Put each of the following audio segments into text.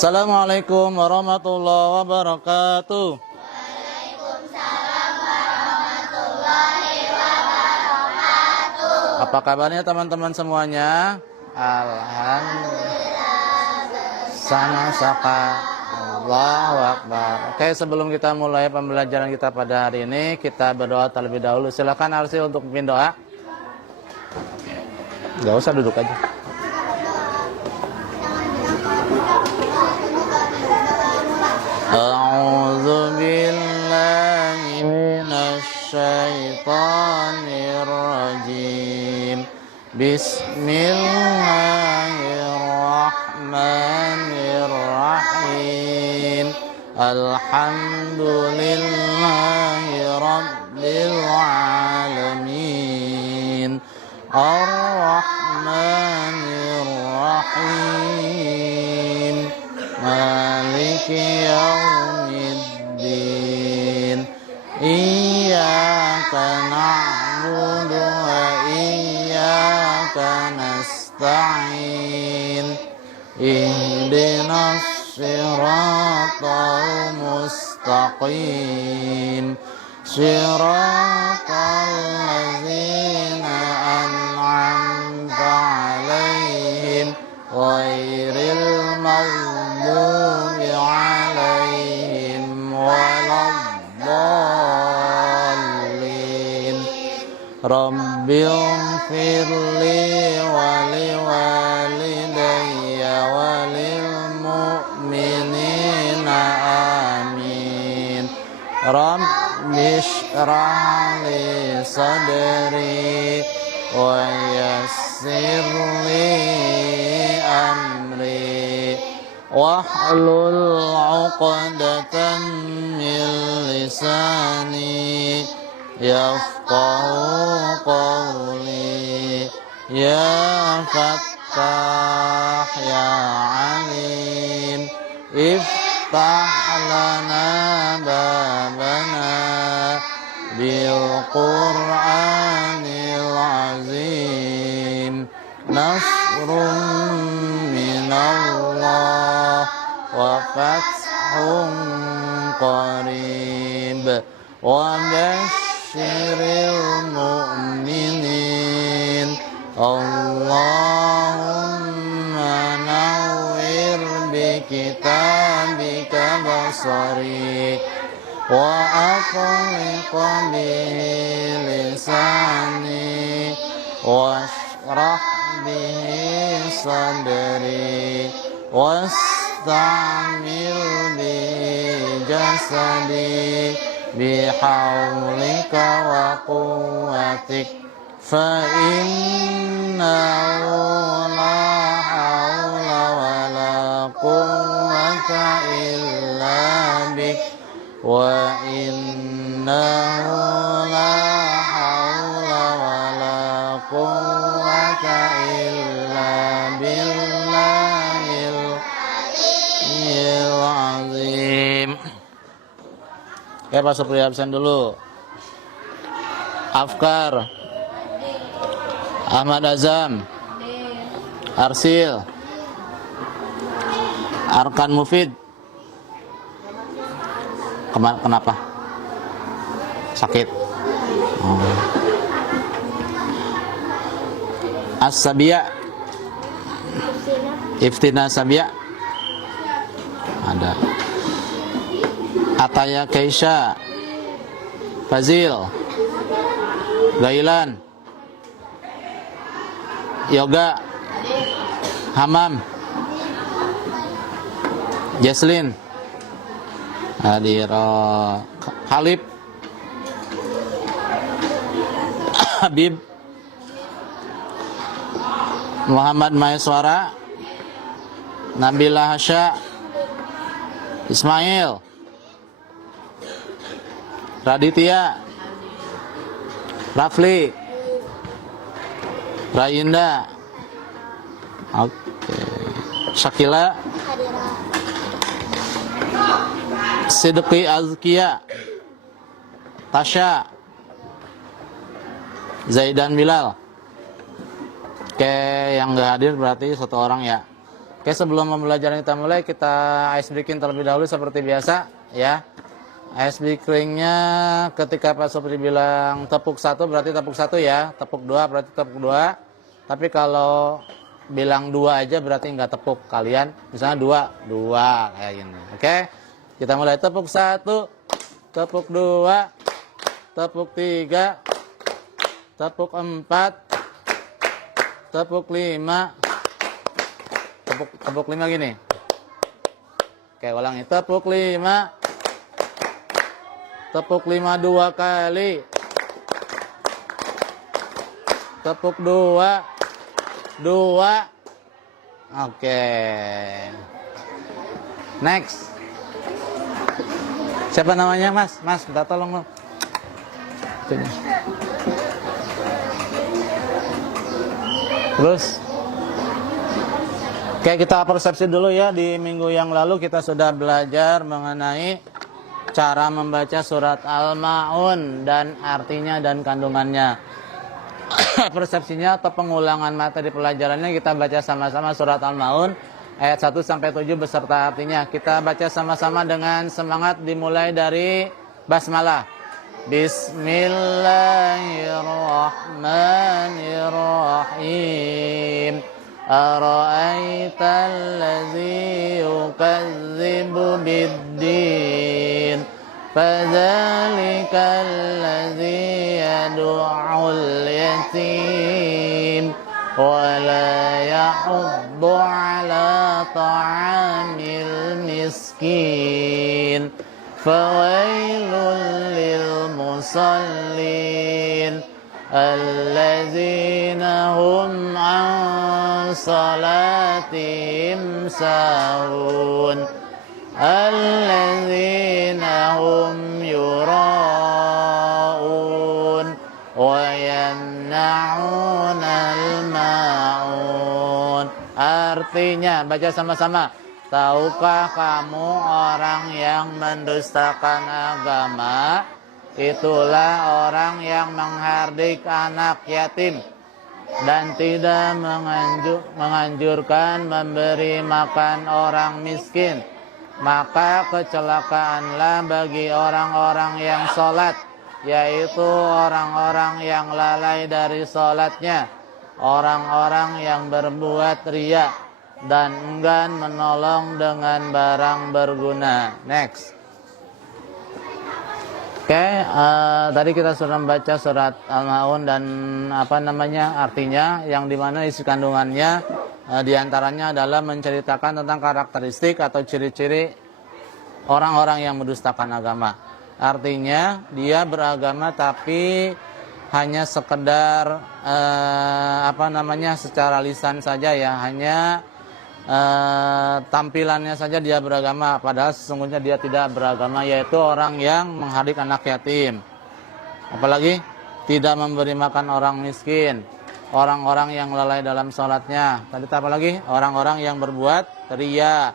Assalamualaikum warahmatullahi wabarakatuh. Apa kabarnya teman-teman semuanya? Alhamdulillah. Sama-sama. Allahu Akbar. Oke, sebelum kita mulai pembelajaran kita pada hari ini, kita berdoa terlebih dahulu. Silakan Arsi untuk memimpin doa. Gak usah, duduk aja. A'udzu billahi minasy syaithanir rajim. Bismillahirrahmanirrahim. Alhamdulillahi rabbil alamin. Ar-Rahmanir Rahim. Maliki yaumiddin. Iyyaka na'budu wa iyyaka nasta'in. Ihdinas siratal mustaqim. Siratal ladzina an'amta 'alaihim ghairil maghdubi 'alaihim waladdallin. Rabbighfirli wa liwalidayya wa lil mu'minina amin. Rabbi shrah li sadri wa yassir li amri wahlul 'uqdatam min lisani yafqahu qawli. Ya Fattah ya Alim, iftah lana babana bil Qur'anil azim. Nasrun minallah wa fathun qarib. Wa basyiril mu'minin. Allahumma nawwir bi kitabika basari wa aqliq bihi lisani washrah bihi sadri wasta'mil bihi jasadi bihaulika wa quwwatik fa innahu la hawla wa la quwwata illa bik wa innahu la hawla wa la quwwata illa billahil azim. Ya, Pak Supri absen dulu. Afkar, Ahmad Azam, Arsil, Arkan Mufid. Kenapa? Sakit. As-Sabia, Iftina Sabia. Ada. Ataya Keisha, Fazil, Gailan, Yoga, Hamam, Jaslin, Adira, Halib, Habib, Muhammad Maeswara, Nabila Hasya, Ismail, Raditya, Rafli, Rayinda, oke, Syakila, Sidqi Azkia, Tasya, Zaidan Bilal. Oke, yang nggak hadir berarti satu orang ya. Oke, sebelum pembelajaran kita mulai, kita ice breaking terlebih dahulu seperti biasa, ya. Ice breakingnya ketika Pak Supri bilang tepuk 1 berarti tepuk 1 ya, tepuk 2 berarti tepuk 2. Tapi kalau bilang 2 aja berarti nggak tepuk kalian. Misalnya 2 kayak gini. Oke, kita mulai tepuk 1, tepuk 2, tepuk 3, tepuk 4, tepuk 5. Tepuk 5 gini. Oke, ulangi. Tepuk 5. Tepuk 5 2 kali. Tepuk 2. 2. Oke. Next. Siapa namanya, Mas? Mas, minta tolong dong. Terus. Oke, kita persepsi dulu ya. Di minggu yang lalu kita sudah belajar mengenai cara membaca surat Al-Ma'un dan artinya dan kandungannya. Persepsinya atau pengulangan materi pelajarannya kita baca sama-sama surat Al-Ma'un ayat 1 sampai 7 beserta artinya. Kita baca sama-sama dengan semangat dimulai dari basmalah. Bismillahirrahmanirrahim. Ara'aital ladzi yukadzibu biddin fadzalikal ladzi yad'ul yatim wa la yahuddu 'ala ta'amil miskin fawailul lil musallin alladzina hum an salatihim sahun alladzina hum yura'un wa yamna'unal ma'un. Artinya, baca sama-sama. Tahukah kamu orang yang mendustakan agama? Itulah orang yang menghardik anak yatim dan tidak menganjurkan memberi makan orang miskin. Maka kecelakaanlah bagi orang-orang yang sholat, yaitu orang-orang yang lalai dari sholatnya, orang-orang yang berbuat riya dan enggan menolong dengan barang berguna. Next. Oke, tadi kita sudah membaca surat Al-Ma'un dan artinya, yang dimana isi kandungannya diantaranya adalah menceritakan tentang karakteristik atau ciri-ciri orang-orang yang mendustakan agama. Artinya dia beragama tapi hanya sekedar secara lisan saja ya, hanya tampilannya saja dia beragama, padahal sesungguhnya dia tidak beragama, yaitu orang yang menghardik anak yatim, apalagi tidak memberi makan orang miskin, orang-orang yang lalai dalam sholatnya, tadi apa lagi, orang-orang yang berbuat riya,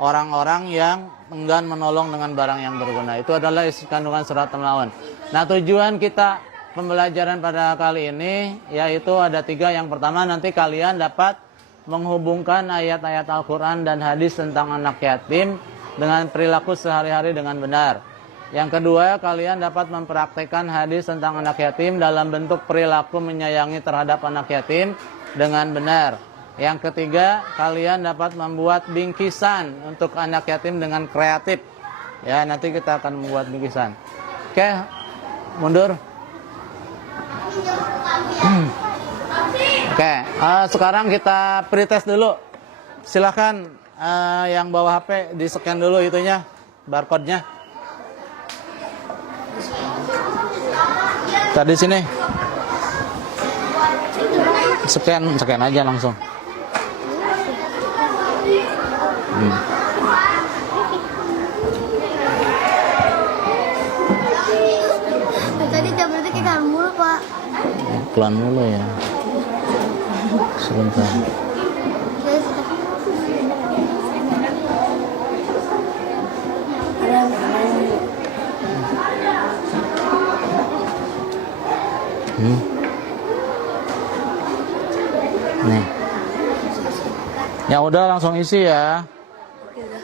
orang-orang yang enggan menolong dengan barang yang berguna. Itu adalah isi kandungan surat Al-Ma'un. Nah, tujuan kita pembelajaran pada kali ini yaitu ada 3. Yang pertama, nanti kalian dapat menghubungkan ayat-ayat Al-Quran dan hadis tentang anak yatim dengan perilaku sehari-hari dengan benar. Yang kedua, kalian dapat mempraktekkan hadis tentang anak yatim dalam bentuk perilaku menyayangi terhadap anak yatim dengan benar. Yang ketiga, kalian dapat membuat bingkisan untuk anak yatim dengan kreatif. Ya, nanti kita akan membuat bingkisan. Oke, mundur. Oke, sekarang kita pretest dulu. Silahkan yang bawa HP di-scan dulu itunya, barcode-nya. Tadi sini. Scan aja langsung. Tadi jamnya kita mulu, Pak. Pelan mulu ya. Sebentar. Nih. Ya Yang udah langsung isi ya. Oke, udah.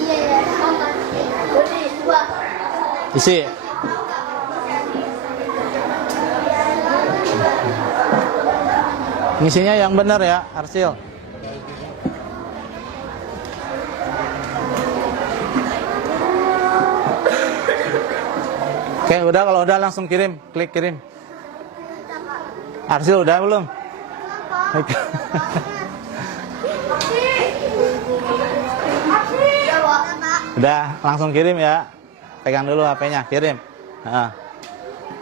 Iya ya. Dua. Isi. Ngisinya yang benar ya, Arsil. Oke, udah, kalau udah langsung kirim, klik kirim. Arsil udah belum? Udah, langsung kirim ya. Pegang dulu HP-nya, kirim. Nah.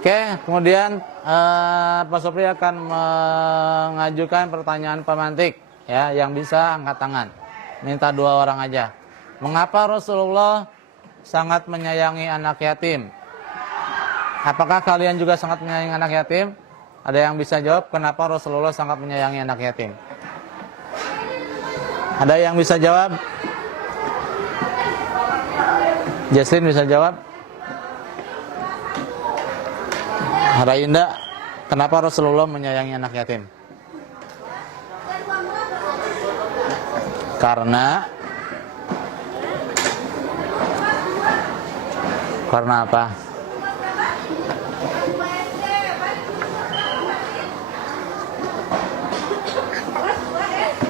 Oke, kemudian Pak Sopri akan mengajukan pertanyaan pemantik ya, yang bisa angkat tangan. Minta 2 orang aja. Mengapa Rasulullah sangat menyayangi anak yatim? Apakah kalian juga sangat menyayangi anak yatim? Ada yang bisa jawab kenapa Rasulullah sangat menyayangi anak yatim? Ada yang bisa jawab? Jesslyn bisa jawab? Rainda, kenapa Rasulullah menyayangi anak yatim? Karena apa?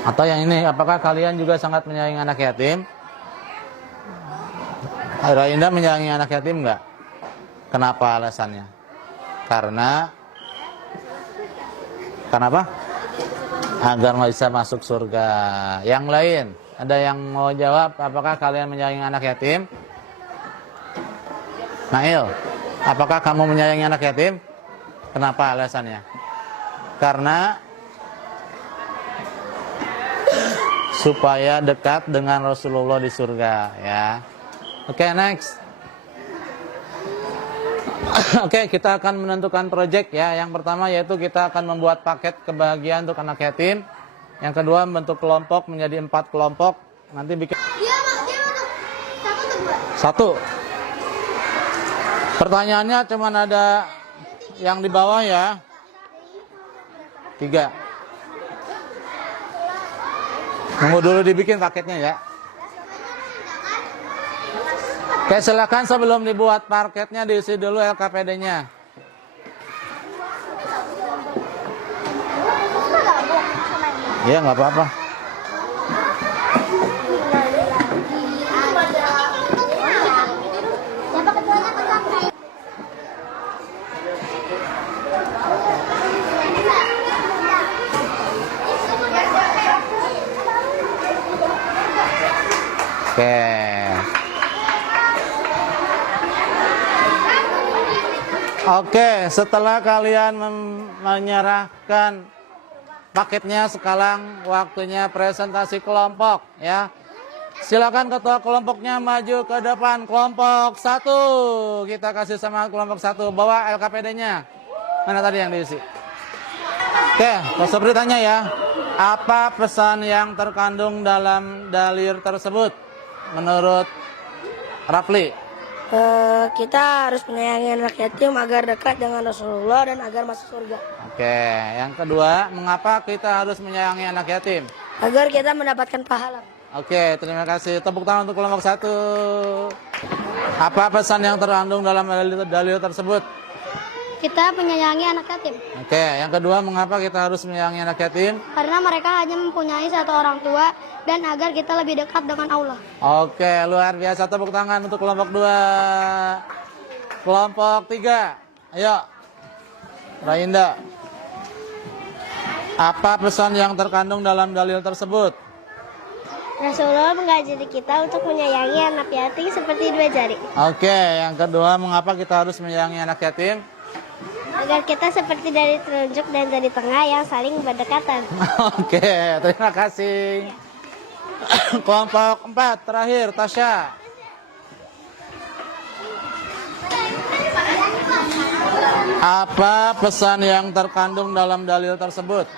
Atau yang ini, apakah kalian juga sangat menyayangi anak yatim? Rainda menyayangi anak yatim enggak? Kenapa alasannya? Karena apa? Agar bisa masuk surga. Yang lain, ada yang mau jawab? Apakah kalian menyayangi anak yatim? Nail, apakah kamu menyayangi anak yatim? Kenapa alasannya? Karena supaya dekat dengan Rasulullah di surga ya. Oke, next. Oke, kita akan menentukan project ya. Yang pertama yaitu kita akan membuat paket kebahagiaan untuk anak yatim. Yang kedua membentuk kelompok menjadi 4 kelompok. Nanti bikin Dia masuk. satu. Pertanyaannya cuma ada yang di bawah ya. 3. Nunggu dulu dibikin paketnya ya. Oke, silakan sebelum dibuat paketnya diisi dulu LKPD-nya. Iya, nggak apa-apa. Oke. Oke, setelah kalian menyerahkan paketnya, sekarang waktunya presentasi kelompok ya. Silakan ketua kelompoknya maju ke depan. Kelompok 1. Kita kasih sama kelompok 1. Bawa LKPD-nya. Mana tadi yang diisi? Oke, Pak Sobri tanya ya. Apa pesan yang terkandung dalam dalil tersebut menurut Rafli? Kita harus menyayangi anak yatim agar dekat dengan Rasulullah dan agar masuk surga. Oke, yang kedua, mengapa kita harus menyayangi anak yatim? Agar kita mendapatkan pahala. Oke, terima kasih. Tepuk tangan untuk kelompok 1. Apa pesan yang terkandung dalam dalil tersebut? Kita menyayangi anak yatim. Oke, yang kedua, mengapa kita harus menyayangi anak yatim? Karena mereka hanya mempunyai satu orang tua dan agar kita lebih dekat dengan Allah. Oke, luar biasa. Tepuk tangan untuk kelompok 2. Kelompok 3. Ayo. Rainda. Apa pesan yang terkandung dalam dalil tersebut? Rasulullah mengajari kita untuk menyayangi anak yatim seperti 2 jari. Oke, yang kedua, mengapa kita harus menyayangi anak yatim? Agar kita seperti dari telunjuk dan dari tengah yang saling berdekatan. Oke, terima kasih. Kelompok 4 terakhir, Tasya. Apa pesan yang terkandung dalam dalil tersebut?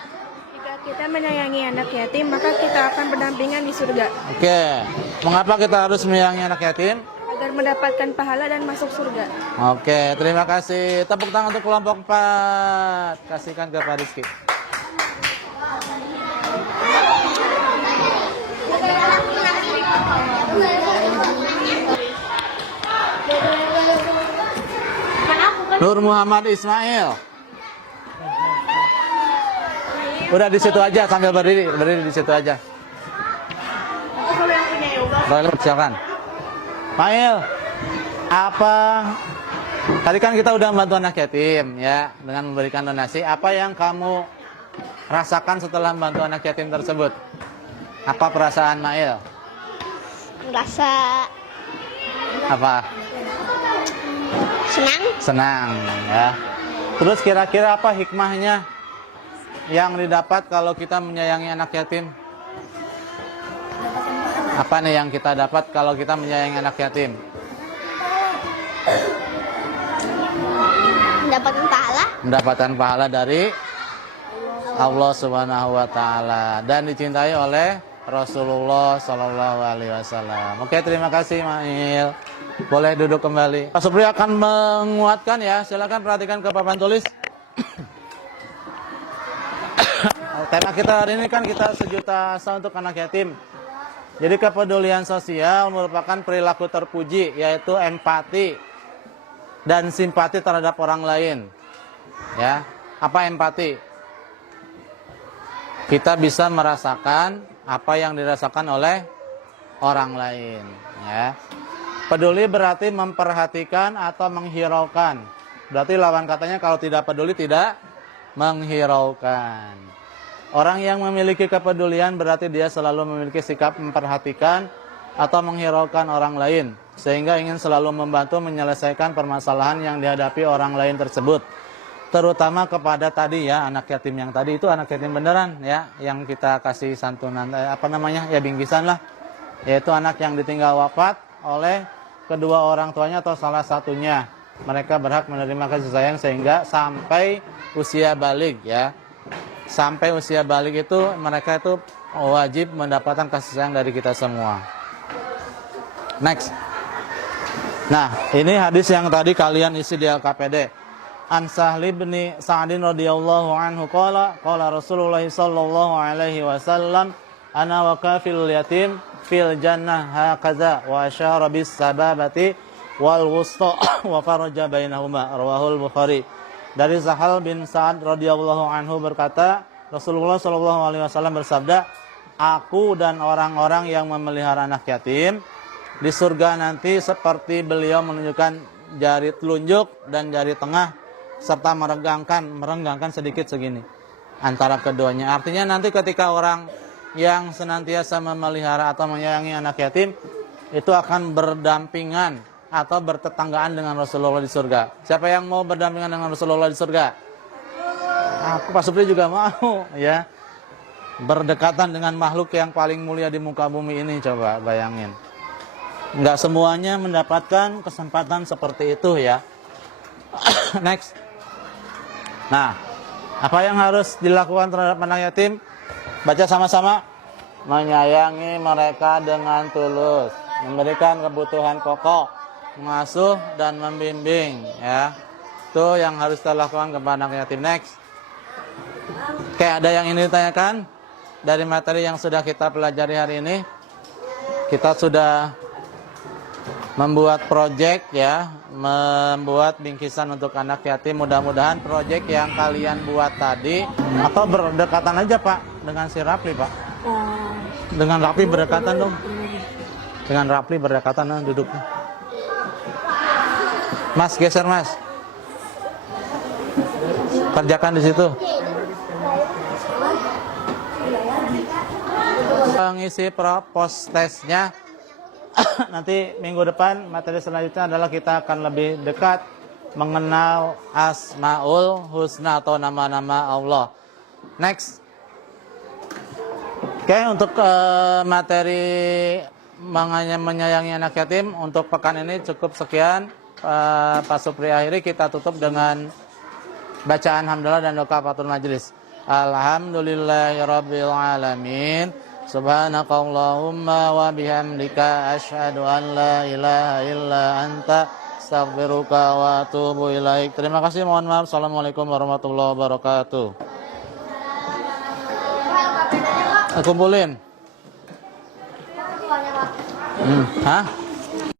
Jika kita menyayangi anak yatim, maka kita akan berdampingan di surga. Oke, mengapa kita harus menyayangi anak yatim? Agar agar mendapatkan pahala dan masuk surga. Oke, terima kasih. Tepuk tangan untuk kelompok 4. Kasihkan ke Pak Rizky. Nur Muhammad Ismail. Udah di situ aja sambil berdiri di situ aja. Boleh, silakan. Mail, apa? Tadi kan kita udah membantu anak yatim ya dengan memberikan donasi. Apa yang kamu rasakan setelah membantu anak yatim tersebut? Apa perasaan Mail? Merasa Apa? senang. Senang ya. Terus kira-kira apa hikmahnya yang didapat kalau kita menyayangi anak yatim? Apa nih yang kita dapat kalau kita menyayangi anak yatim? Mendapatkan pahala. Mendapatkan pahala dari Allah Subhanahu wa taala dan dicintai oleh Rasulullah sallallahu alaihi wasallam. Oke, terima kasih Mail. Boleh duduk kembali. Pak Supri akan menguatkan ya. Silakan perhatikan ke papan tulis. Tema kita hari ini kan kita sejuta asa untuk anak yatim. Jadi kepedulian sosial merupakan perilaku terpuji, yaitu empati dan simpati terhadap orang lain. Ya, apa empati? Kita bisa merasakan apa yang dirasakan oleh orang lain. Ya, peduli berarti memperhatikan atau menghiraukan. Berarti lawan katanya kalau tidak peduli tidak menghiraukan. Orang yang memiliki kepedulian berarti dia selalu memiliki sikap memperhatikan atau menghiraukan orang lain, sehingga ingin selalu membantu menyelesaikan permasalahan yang dihadapi orang lain tersebut. Terutama kepada tadi ya, anak yatim yang tadi itu anak yatim beneran ya, yang kita kasih santunan, ya bingkisan lah, yaitu anak yang ditinggal wafat oleh kedua orang tuanya atau salah satunya. Mereka berhak menerima kasih sayang sehingga sampai usia balik ya. Sampai usia balik itu mereka itu wajib mendapatkan kasih sayang dari kita semua. Next. Nah, ini hadis yang tadi kalian isi di LKPD. An Sahli bin Sa'din radhiyallahu anhu qala Rasulullah sallallahu alaihi wasallam ana wa kafil yatim fil jannah hakaza wa asyara bis sababati wal wusta wa faraja bainahuma rawahul Bukhari. Dari Sahal bin Sa'ad radhiyallahu anhu berkata, Rasulullah sallallahu alaihi wasallam bersabda, aku dan orang-orang yang memelihara anak yatim di surga nanti seperti beliau menunjukkan jari telunjuk dan jari tengah serta merenggangkan sedikit segini antara keduanya. Artinya nanti ketika orang yang senantiasa memelihara atau menyayangi anak yatim itu akan berdampingan atau bertetanggaan dengan Rasulullah di surga. Siapa yang mau berdampingan dengan Rasulullah di surga? Aku Pak Supri juga mau ya. Berdekatan dengan makhluk yang paling mulia di muka bumi ini, coba bayangin. Enggak semuanya mendapatkan kesempatan seperti itu ya. Next. Nah, apa yang harus dilakukan terhadap anak yatim? Baca sama-sama. Menyayangi mereka dengan tulus, memberikan kebutuhan pokok, mengasuh dan membimbing ya. Itu yang harus kita lakukan kepada anak yatim. Next. Kayak ada yang ini ditanyakan dari materi yang sudah kita pelajari hari ini. Kita sudah membuat project ya, membuat bingkisan untuk anak yatim. Mudah-mudahan project yang kalian buat tadi atau berdekatan aja Pak dengan si Rapli Pak. Dengan Rapli berdekatan dong. Dengan Rapli berdekatan duduknya. Mas geser Mas. Kerjakan di situ. Mengisi post testnya nanti minggu depan materi selanjutnya adalah kita akan lebih dekat mengenal Asmaul Husna atau nama-nama Allah. Next. Oke, untuk materi menyayangi anak yatim untuk pekan ini cukup sekian. Pak Supri akhiri kita tutup dengan bacaan hamdalah dan doa kafatul majelis. Alhamdulillahirabbil alamin. Subhanakallahumma wa bihamdika asyhadu an la ilaha illa anta astaghfiruka wa atubu ilaik. Terima kasih, mohon maaf. Assalamualaikum warahmatullahi wabarakatuh. Kumpulin. Hah?